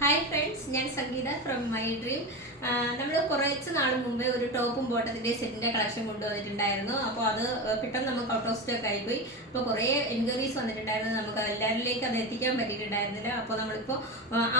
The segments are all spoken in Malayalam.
ഹായ് ഫ്രണ്ട്സ്, ഞാൻ സംഗീത ഫ്രം മൈ ഡ്രീം. നമ്മൾ കുറച്ച് നാൾ മുമ്പേ ഒരു ടോപ്പും ബോട്ടത്തിൻ്റെ സെറ്റിൻ്റെ കളക്ഷൻ കൊണ്ടുവന്നിട്ടുണ്ടായിരുന്നു. അപ്പോൾ അത് പെട്ടെന്ന് നമുക്ക് ഔട്ട് ഓഫ് സ്റ്റോക്ക് ആയിപ്പോയി. അപ്പോൾ കുറേ എൻക്വയറീസ് വന്നിട്ടുണ്ടായിരുന്നു. നമുക്ക് എല്ലാവരിലേക്ക് അത് എത്തിക്കാൻ പറ്റിയിട്ടുണ്ടായിരുന്നില്ല. അപ്പോൾ നമ്മളിപ്പോൾ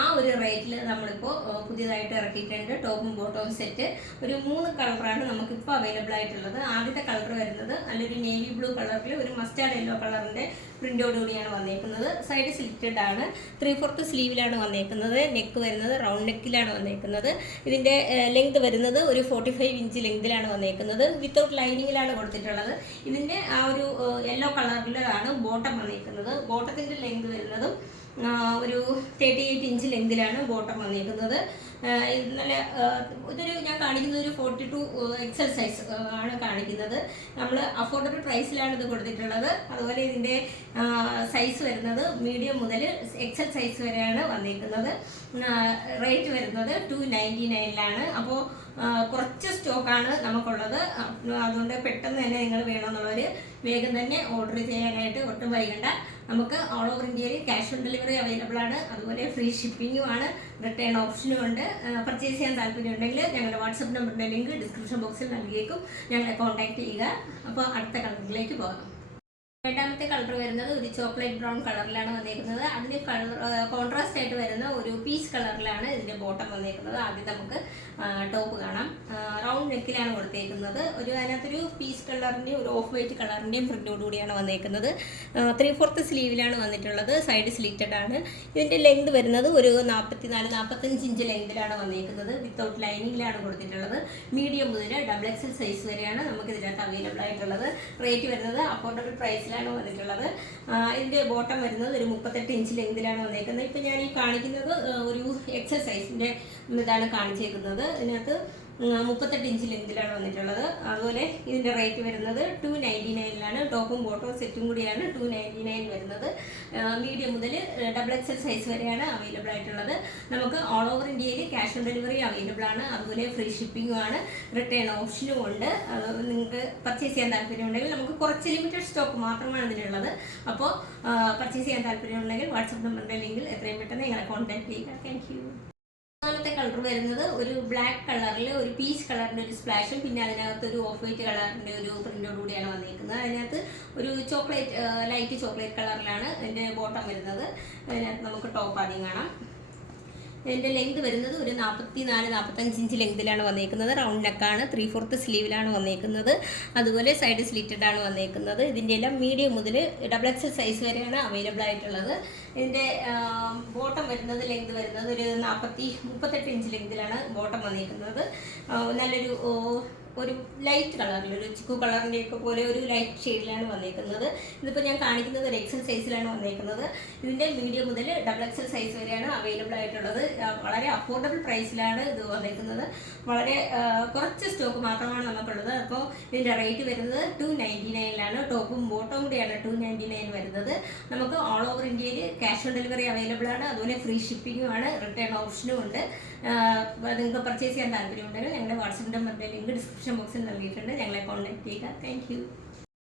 ആ ഒരു റേറ്റിൽ നമ്മളിപ്പോൾ പുതിയതായിട്ട് ഇറക്കിയിട്ടുണ്ട് ടോപ്പും ബോട്ടവും സെറ്റ്. ഒരു 3 കളറാണ് നമുക്കിപ്പോൾ അവൈലബിൾ ആയിട്ടുള്ളത്. ആദ്യത്തെ കളർ വരുന്നത് നല്ലൊരു നേവി ബ്ലൂ കളറിൽ ഒരു മസ്റ്റാർഡ് യെല്ലോ കളറിൻ്റെ പ്രിൻ്റോടുകൂടിയാണ് വന്നേക്കുന്നത്. സൈഡ് സ്ലിറ്റഡ് ആണ്. 3/4 സ്ലീവിലാണ് വന്നേക്കുന്നത്. നെക്ക് വരുന്നത് റൗണ്ട് നെക്കിലാണ് വന്നേക്കുന്നത്. ഇതിൻ്റെ ലെങ്ത് വരുന്നത് ഒരു 45 ഇഞ്ച് ലെങ്തിലാണ് വന്നേക്കുന്നത്. വിത്തൗട്ട് ലൈനിങ്ങിലാണ് കൊടുത്തിട്ടുള്ളത്. ഇതിൻ്റെ ആ ഒരു യെല്ലോ കളറിലാണ് ബോട്ടം വന്നേക്കുന്നത്. ബോട്ടത്തിൻ്റെ ലെങ്ത് വരുന്നതും ഒരു 38 ഇഞ്ച് ലെങ്തിലാണ് ബോട്ടം വന്നേക്കുന്നത്. നല്ല ഇതൊരു ഞാൻ കാണിക്കുന്നത് ഒരു 42 XL സൈസ് ആണ് കാണിക്കുന്നത്. നമ്മൾ അഫോർഡബിൾ പ്രൈസിലാണ് ഇത് കൊടുത്തിട്ടുള്ളത്. അതുപോലെ ഇതിൻ്റെ സൈസ് വരുന്നത് മീഡിയം മുതൽ XL സൈസ് വരെയാണ് വന്നിരിക്കുന്നത്. റേറ്റ് വരുന്നത് 299 അപ്പോൾ കുറച്ച് സ്റ്റോക്കാണ് നമുക്കുള്ളത്. അതുകൊണ്ട് പെട്ടെന്ന് തന്നെ നിങ്ങൾ വേണമെന്നുള്ളവർ വേഗം തന്നെ ഓർഡർ ചെയ്യാനായിട്ട് ഒട്ടും വൈകണ്ട. നമുക്ക് ഓൾ ഓവർ ഇന്ത്യയിൽ ക്യാഷ് ഓൺ ഡെലിവറി അവൈലബിൾ ആണ്. അതുപോലെ ഫ്രീ ഷിപ്പിങ്ങും ആണ്. റിട്ടേൺ ഓപ്ഷനും ഉണ്ട്. പർച്ചേസ് ചെയ്യാൻ താല്പര്യമുണ്ടെങ്കിൽ ഞങ്ങളുടെ വാട്സപ്പ് നമ്പറിൻ്റെ ലിങ്ക് ഡിസ്ക്രിപ്ഷൻ ബോക്സിൽ നൽകിയേക്കും. ഞങ്ങളെ കോൺടാക്ട് ചെയ്യുക. അപ്പോൾ അടുത്ത കളറിലേക്ക് പോകാം. രണ്ടാമത്തെ കളർ വരുന്നത് ഒരു ചോക്ലേറ്റ് ബ്രൗൺ കളറിലാണ് വന്നേക്കുന്നത്. അതിന് കോൺട്രാസ്റ്റ് ആയിട്ട് വരുന്ന ഒരു പീച്ച് കളറിലാണ് ഇതിൻ്റെ ബോട്ടം വന്നേക്കുന്നത്. ആദ്യം നമുക്ക് ടോപ്പ് കാണാം. റൗണ്ട് നെക്കിലാണ് കൊടുത്തേക്കുന്നത്. അതിനകത്തൊരു പീച്ച് കളറിൻ്റെയും ഒരു ഓഫ് വൈറ്റ് കളറിൻ്റെയും പ്രിൻ്റോടുകൂടിയാണ് വന്നേക്കുന്നത്. 3/4 സ്ലീവിലാണ് വന്നിട്ടുള്ളത്. സൈഡ് സ്ലിറ്റഡ് ആണ്. ഇതിൻ്റെ ലെങ്ത് വരുന്നത് ഒരു 44-45 ഇഞ്ച് ലെങ്തിലാണ് വന്നേക്കുന്നത്. വിത്തൗട്ട് ലൈനിങ്ങിലാണ് കൊടുത്തിട്ടുള്ളത്. മീഡിയം മുതൽ XXL സൈസ് വരെയാണ് നമുക്ക് ഇതിനകത്ത് അവൈലബിൾ ആയിട്ടുള്ളത്. റേറ്റ് വരുന്നത് അഫോർഡബിൾ പ്രൈസിലാണ് വന്നിട്ടുള്ളത്. ഇതിൻ്റെ ബോട്ടം വരുന്നത് ഒരു 38 ഇഞ്ച് ലെങ്തിലാണ് വന്നേക്കുന്നത്. ഇപ്പം ഞാൻ ഈ കാണിക്കുന്നത് ഒരു XL സൈസിൻ്റെ ഇതാണ് കാണിച്ചേക്കുന്നത്. ഇതിനകത്ത് 38 ഇഞ്ച് ലെങ്തിലാണ് വന്നിട്ടുള്ളത്. അതുപോലെ ഇതിൻ്റെ റേറ്റ് വരുന്നത് 299 ടോപ്പും ബോട്ടവും സെറ്റും കൂടിയാണ് 299 വരുന്നത്. മീഡിയം മുതൽ XXL സൈസ് വരെയാണ് അവൈലബിൾ ആയിട്ടുള്ളത്. നമുക്ക് ഓൾ ഓവർ ഇന്ത്യയിൽ ക്യാഷ് ഓൺ ഡെലിവറി അവൈലബിൾ ആണ്. അതുപോലെ ഫ്രീ ഷിപ്പിങ്ങും ആണ്. റിട്ടേൺ ഓപ്ഷനും ഉണ്ട്. നിങ്ങൾക്ക് പർച്ചേസ് ചെയ്യാൻ താല്പര്യമുണ്ടെങ്കിൽ നമുക്ക് കുറച്ച് ലിമിറ്റഡ് സ്റ്റോക്ക് മാത്രമാണ് ഇതിനുള്ളത്. അപ്പോൾ പർച്ചേസ് ചെയ്യാൻ താല്പര്യമുണ്ടെങ്കിൽ വാട്സപ്പ് നമ്പറിൻ്റെ ലിങ്കിൽ എത്രയും പെട്ടെന്ന് നിങ്ങളെ കോൺടാക്ട് ചെയ്യുക. Thank you. മൂന്നാമത്തെ കളർ വരുന്നത് ഒരു ബ്ലാക്ക് കളറിൽ ഒരു പീച്ച് കളറിൻ്റെ ഒരു സ്പ്ലാഷും പിന്നെ അതിനകത്ത് ഒരു ഓഫ് വൈറ്റ് കളറിൻ്റെ ഒരു പ്രിൻ്റോട് കൂടിയാണ് വന്നിരിക്കുന്നത്. അതിനകത്ത് ഒരു ലൈറ്റ് ചോക്ലേറ്റ് കളറിലാണ് ഇതിൻ്റെ ബോട്ടം വരുന്നത്. അതിനകത്ത് നമുക്ക് ടോപ്പ് ആദ്യം കാണാം. ഇതിൻ്റെ ലെങ്ത് വരുന്നത് ഒരു 44-45 ഇഞ്ച് ലെങ്തിലാണ് വന്നേക്കുന്നത്. റൗണ്ട് നെക്കാണ്. 3/4 സ്ലീവിലാണ് വന്നേക്കുന്നത്. അതുപോലെ സൈഡ് സ്ലിറ്റഡ് ആണ് വന്നേക്കുന്നത്. ഇതിൻ്റെ എല്ലാം മീഡിയം മുതൽ XXL സൈസ് വരെയാണ് അവൈലബിൾ ആയിട്ടുള്ളത്. ഇതിൻ്റെ ബോട്ടം വരുന്നത് ലെങ്ത് വരുന്നത് ഒരു 38 ഇഞ്ച് ലെങ്തിലാണ് ബോട്ടം വന്നേക്കുന്നത്. ഒരു ലൈറ്റ് കളറിൽ ഒരു ചിക്കു കളറിൻ്റെ ഒക്കെ പോലെ ഒരു ലൈറ്റ് ഷെയ്ഡിലാണ് വന്നേക്കുന്നത്. ഇതിപ്പോൾ ഞാൻ കാണിക്കുന്നത് ഒരു XL സൈസിലാണ് വന്നേക്കുന്നത്. ഇതിൻ്റെ മീഡിയം മുതൽ XXL സൈസ് വരെയാണ് അവൈലബിൾ ആയിട്ടുള്ളത്. വളരെ അഫോർഡബിൾ പ്രൈസിലാണ് ഇത് വന്നേക്കുന്നത്. വളരെ കുറച്ച് സ്റ്റോക്ക് മാത്രമാണ് നമുക്കുള്ളത്. അപ്പോൾ ഇതിൻ്റെ റേറ്റ് വരുന്നത് 299 ടോപ്പും ബോട്ടവും കൂടിയാണ് 299 വരുന്നത്. നമുക്ക് ഓൾ ഓവർ ഇന്ത്യയിൽ ക്യാഷ് ഓൺ ഡെലിവറി അവൈലബിൾ ആണ്. അതുപോലെ ഫ്രീ ഷിപ്പിങ്ങും ആണ്. റിട്ടേൺ ഓപ്ഷനും ഉണ്ട്. നിങ്ങൾക്ക് പർച്ചേസ് ചെയ്യാൻ താല്പര്യമുണ്ടെങ്കിൽ ഞങ്ങളുടെ വാട്സപ്പ് നമ്പറിൻ്റെ ലിങ്ക് ഡിസ്ക്രിപ്ഷൻ ബോക്സിൽ നൽകിയിട്ടുണ്ട്. ഞങ്ങളെ കോൺടാക്ട് ചെയ്യുക. Thank you.